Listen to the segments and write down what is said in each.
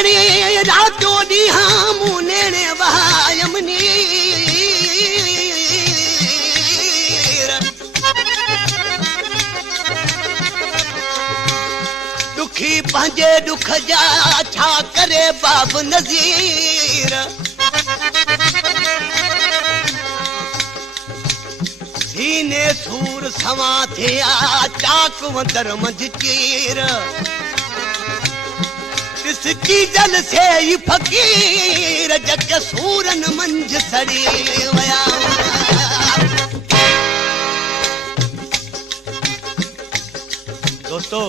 जड़ी रातो ॾींहां मूं नेणे वहायमनी दुखी पंहिंजे दुख जा छा करे बाब नज़ीर सीने सूर सवा थिया चाक वंदर मंझ चीर ॾिसजी जल से ई फ़कीर जग सूरन मंझ सड़ी वया दोस्तों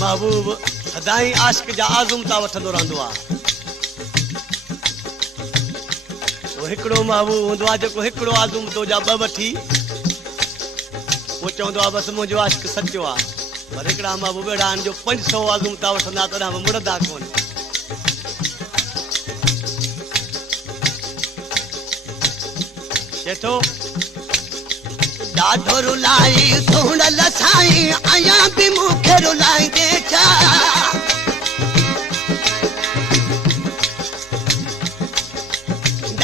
महबूब सदाई आशिक जा आज़म ता वठंदो रहंदो आहे हिकिड़ो महबूब हूंदो आहे जेको हिकिड़ो आज़म तो जा ॿ वठी वो चवंदो आहे बसि मुंहिंजो आशिक सचो आहे पर हिकिड़ा महबूब अहिड़ा आहिनि जो 500 आज़म ता वठंदा तॾहिं बि मुड़ंदा कोन चेतो ॾाढो रुलाई सुहिणल साईं आया बि मूंखे रुलाईंदे छा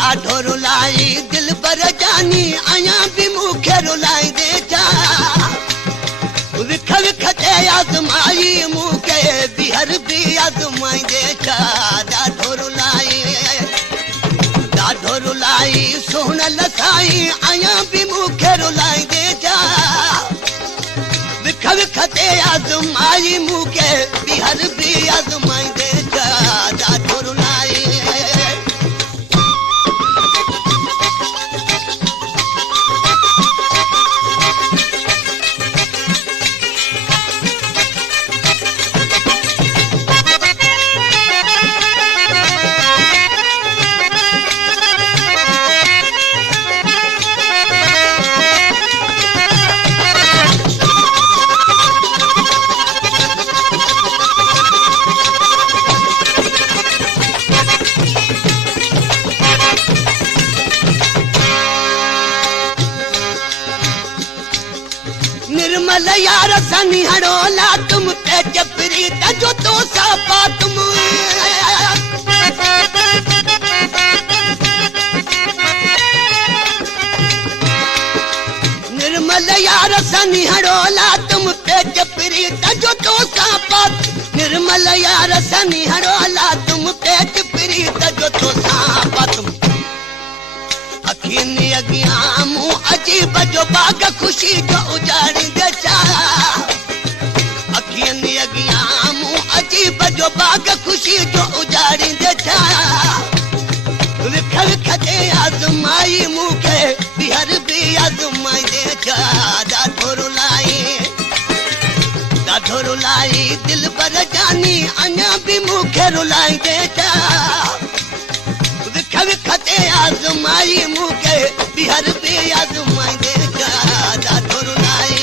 ॾाढो रुलाई दिल पर जानी आया बि मूंखे रुलाईंदे छा विख विख ते आज़माई मूंखे ॿीहर बि आज़माईंदे छा ॾाढो रुलाई सुहिणल साईं आया बि मूंखे रुलाईंदे छा विख विख ते आज़माई मूंखे ॿीहर बि आज़माईंदे छा ॾाढो रुलाई निर्मल यार सनिहड़ो ला तुम पे जपरी तजो तो सापा तुम निर्मल यार सनिहड़ो ला तुम पे जपरी तजो तो सापा निर्मल यार सनिहड़ो ला तुम पे जपरी तजो तो सापा तुम अखियुनि अॻियां मूं अजीब जो बाग़ ख़ुशी जो उजाड़ींदे छा अखियुनि अॻियां मूं अजीब जो बाग़ ख़ुशी जो उजाड़ींदे छा विख विख ते आज़माई मूंखे ॿीहर बि आज़माईंदे छा ॾाढो रुलाई दिल पर जानी अञा बि मूंखे रुलाईंदे छा विख विख ते आज़माई मूंखे ॿीहर बि आज़माईंदे छा ॾाढो रुलाई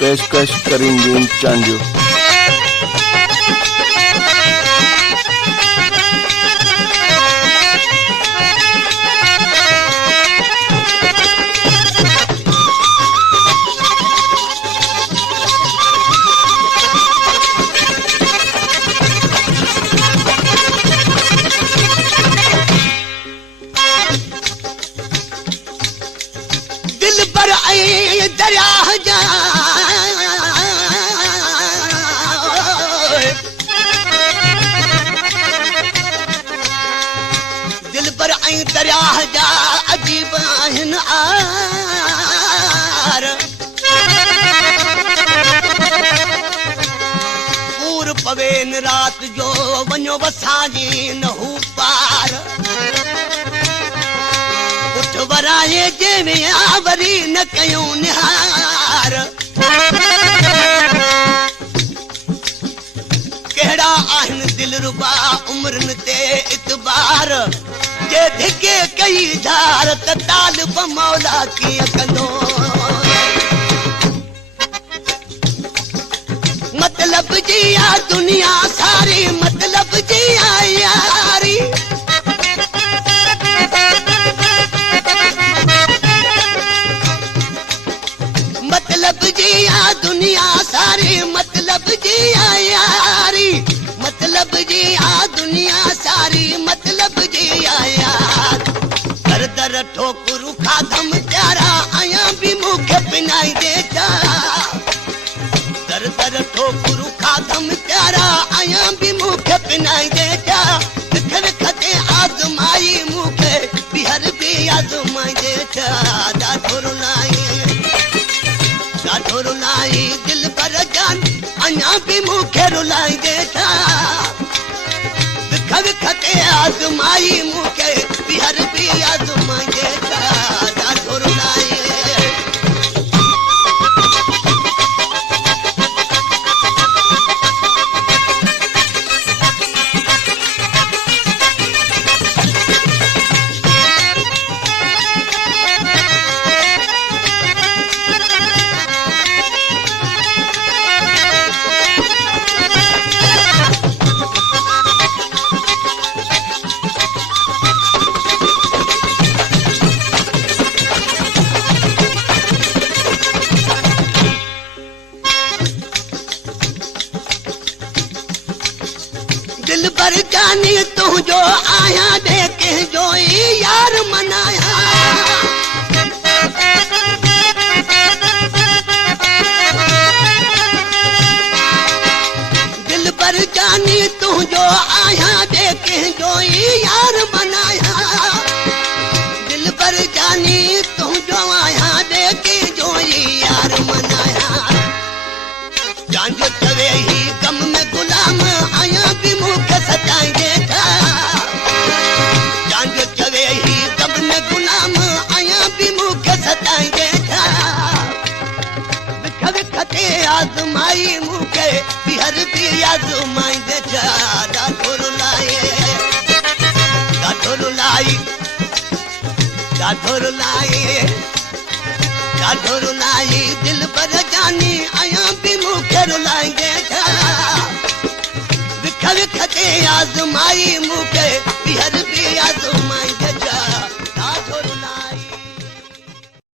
पेशकश करीमदीन चांजू दरिया जा दिल पर ऐं दरिया जा अजीब आहिनि आर पूर पवे न रात जो वञो वसाजी न हू पार वराए जे वरी न कयूं निहार कहिड़ा आहिनि दिलरुबा उम्रनि ते इतबार जे धिके कई धार त तालिब मौला कीअं कंदो मतलब जी आ दुनिया सारी मतलब जी आ यारी जी आ दुनिया सारी मतलब जी आ यारी मतलब जी आ दुनिया सारी मतलब जी आ यार दर दर ठोकरू खाधम प्यारा आया भी मुखे पिनाई देता दर दर ठोकरू खाधम प्यारा आया भी मुखे पिनाई देता विख विखते आजमाई मुखे बिहर भी आजमाई देता ॾाढो रुलाई दिल पर जान अञा भी मुखे रुलाई देता विख विखते आजमाई मुखे बिहर भी आजमाई देता ॾाढो रुलाई दिल पर जानी तू जो आया देखे जो यार मनाया दिल पर जानी तू जो आया देखे जो यार मनाया दिल पर जानी तू जो आया देखे जो यार मनाया जान जो चवे ही गम में गुलाम आया भी मुखे सताई देता जान जो चवे ही गम में गुलाम आया भी मुखे सताई देता विख विखते आजमाई मुखे बिहर भी आजमाई देता ॾाढो रुलाई ॾाढो रुलाई ॾाढो रुलाई ॾाढो रुलाई दिल पर जानी आया भी मुखे रुलाई देता विख विखते आजमाई मुखे बिहर भी आजमाई